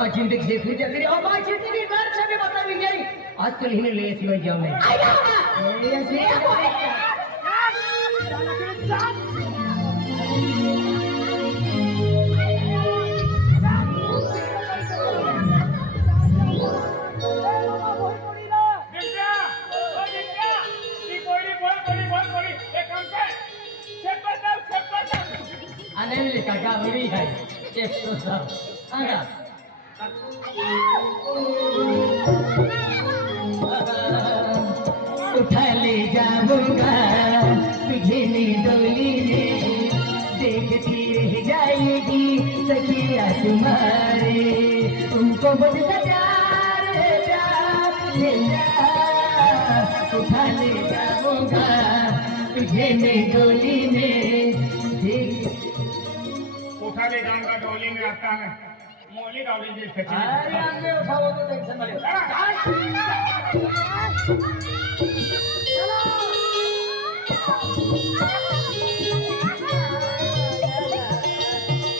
माँ जिंदगी से पूजा करी और माँ जिंदगी घर से भी बता भी गई आज कल ही ने ले सिवा जाओ नहीं अनेले काका वही है एक तो सब आगा उठा ले जाऊंगा तुझे डोली में देखती रह जाएगी सखिया तुम्हारे तुमको बहुत प्यार उठा ले जाऊंगा तुझे डोली में उठा ले जाऊंगा डोली में आता है मोली डोली अरे हमने उठाओ तो टेंशन वाले